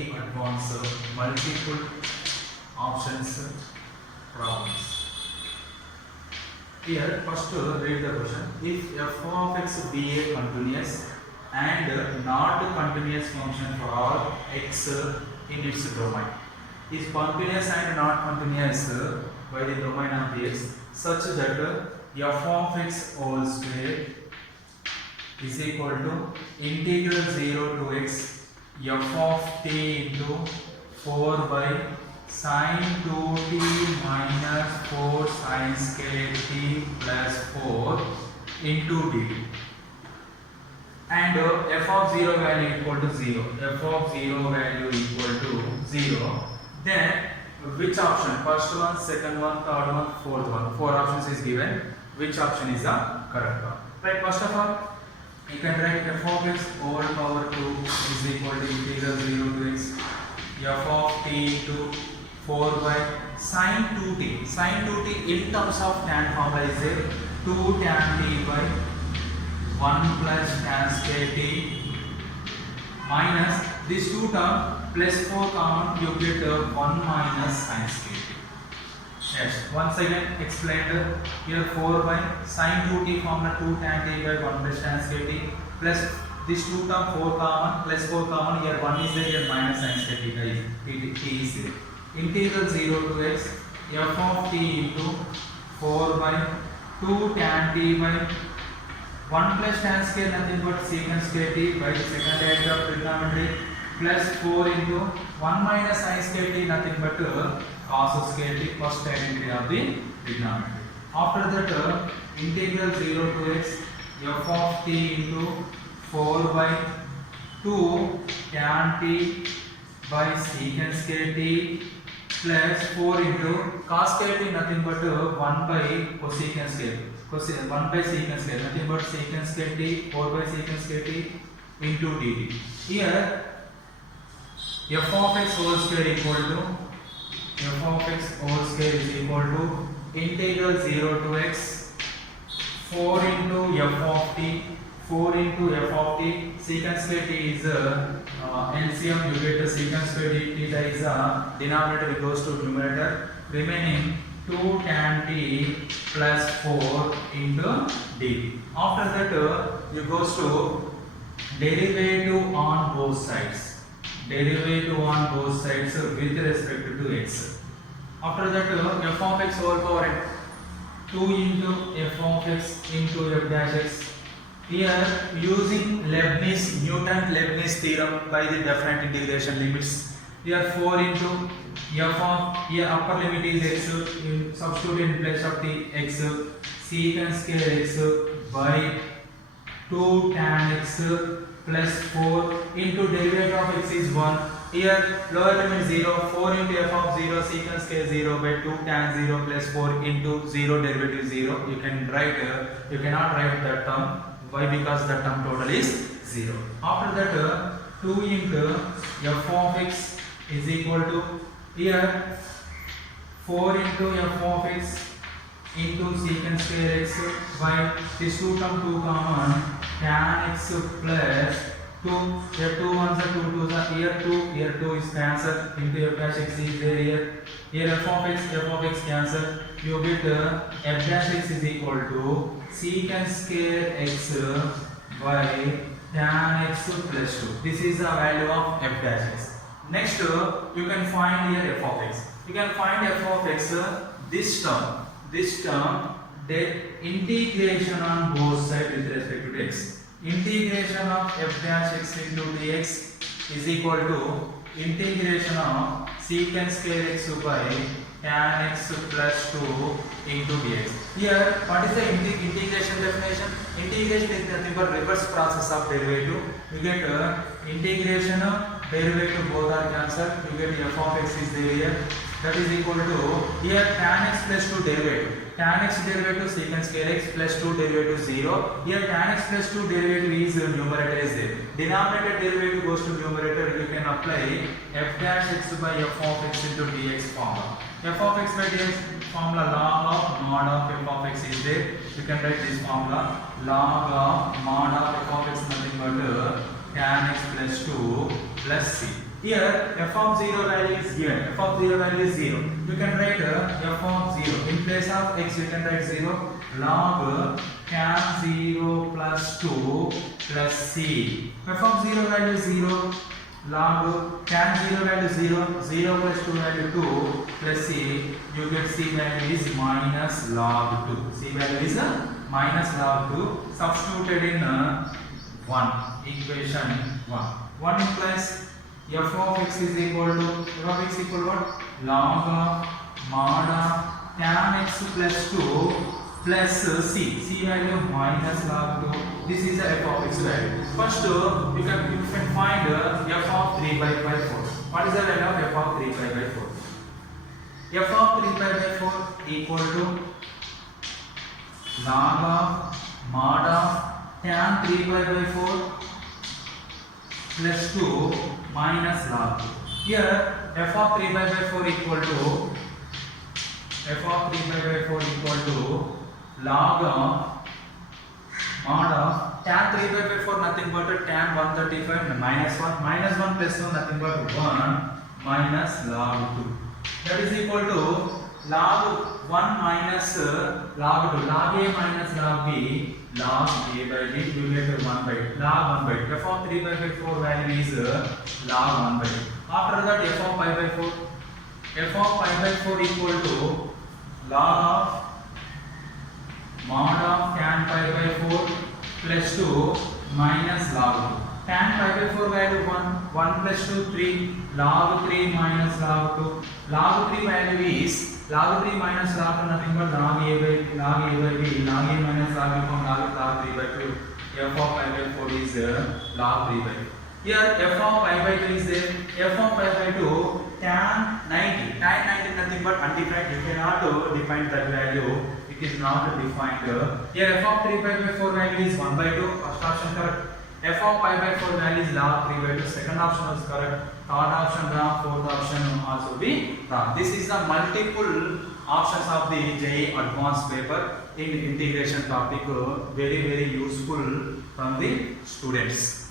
very advanced multiple options problems. Here, first read the question. If f of x be a continuous and not continuous function for all x in its domain, is continuous and not continuous by the domain of x such that f of x whole square is equal to integral 0 to x f of t into 4 by sin 2t minus 4 sin square t plus 4 into dt, and f of 0 value equal to 0, f of 0 value equal to 0, then which option? First one, second one, third one, fourth one. 4 options is given. Which option is the correct one? Right, first of all, you can write f of x whole power 2 is equal to integral 0 to x f of t into 4 by sin 2t. Sin 2t in terms of tan formula is there 2 tan t by 1 plus tan square t minus this 2 term plus 4 common, you get 1 minus sin square t. Yes, once again explained here 4 by sin 2t formula 2 tan t by 1 plus tan square t plus this 2 term 4 common plus 4 common, here 1 is there, here minus sin square t is there. Integral 0 to x f of t into 4 by 2 tan t by 1 plus tan square nothing but secant square t by second derivative of trigonometry plus 4 into 1 minus sin square t nothing but cos square t first derivative of the trigonometry. After that integral 0 to x f of t into 4 by 2 tan t by secant square t plus 4 into cos square t nothing but 1 by cosecant square. 1 by secant square nothing but secant square t 4 by secant square t into dt. Here f of x whole square equal to f of x whole square is equal to integral 0 to x 4 into f of t 4 into f of t secant square t is LCM, you get secant square t theta is denominator goes to numerator, remaining 2 tan t plus 4 into dt. After that you goes to derivative on both sides. Derivative on both sides with respect to x. After that f of x whole power 2 into f of x into f dash x. Here using Newton-Leibniz theorem by the definite integration limits. Here 4 into f of, here upper limit is x, you substitute in place of the x, secant square x by 2 tan x plus 4 into derivative of x is 1. Here lower limit 0, 4 into f of 0 secant square 0 by 2 tan 0 plus 4 into 0 derivative 0. You can write, you cannot write that term. Why? Because the term total is 0. After that 2 into f of x is equal to, here 4 into f of x into secant square x by this 2 term 2 common tan x plus 2, here 2 ones are 2 2s are, here 2 is cancelled into f dash x is there, here f of x cancel, you get f dash x is equal to secant square x by tan x plus 2. This is the value of f dash x. Next you can find here f of x. You can find f of x, this term, the integration on both sides with respect to x. Integration of f dash x into dx is equal to integration of secant square x by tan x plus 2 into dx. Here, what is the integration definition? Integration is nothing but reverse process of derivative. You get integration of derivative both are cancelled. You get f of x is there here. That is equal to, here tan x plus 2 derivative. Tan x derivative secant square x plus 2 derivative 0. Here tan x plus 2 derivative is numerator is there. Denominator derivative goes to numerator. You can apply f dash x by f of x into dx formula. F of x by dx formula log of mod of f of x is there. You can write this formula log of mod of f of x nothing but tan x plus 2 plus c. Here f of 0 value is given. F of 0 value is 0. You can write f of 0. In place of x you can write 0. Log tan 0 plus 2 plus c. F of 0 value is 0. Log tan 0 value 0. 0 plus 2 value 2 plus c. You get c value is minus log 2. C value is minus log 2. Substituted in 1. Equation 1. 1 implies f of x is equal to f of x equal to what? Log mod tan x plus 2 plus c. C value minus log 2. This is the f of x value. First, you can find f of 3 pi by 4. What is the value of f of 3 pi by 4? F of 3 pi by 4 equal to log of mod of tan 3 pi by 4 plus 2 minus log 2. Here f of 3 pi by 4 equal to log of mod of tan 3 pi by 4 nothing but tan 135 minus 1 minus 1 plus 1 nothing but 1 minus log 2. That is equal to log 1 minus log 2. Log a minus log b. Log a by b you get 1 by log 1 by f of 3 pi by 4 value is log 1 by. After that f of pi by 4 equal to log of mod of tan pi by 4 plus 2 minus log 2. Tan pi by 4 value 1 plus 2 3 log 3 minus log 2. Log 3 value is log 3 minus log 2 nothing but log a by b. Log a minus log b from log 3 by 2. F of pi by 4 is log 3 by 2. Here f of pi by 2 is there. F of pi by 2 tan 90. Tan 90 nothing but undefined. You cannot define that value. It is not defined. Here f of 3 pi by 4 value is 1 by 2. First option correct. F of pi by 4 value is log 3 by 2. Second option is correct. Third option wrong. Fourth option also be wrong. This is the multiple options of the JEE advanced paper in integration topic. Very useful from the students.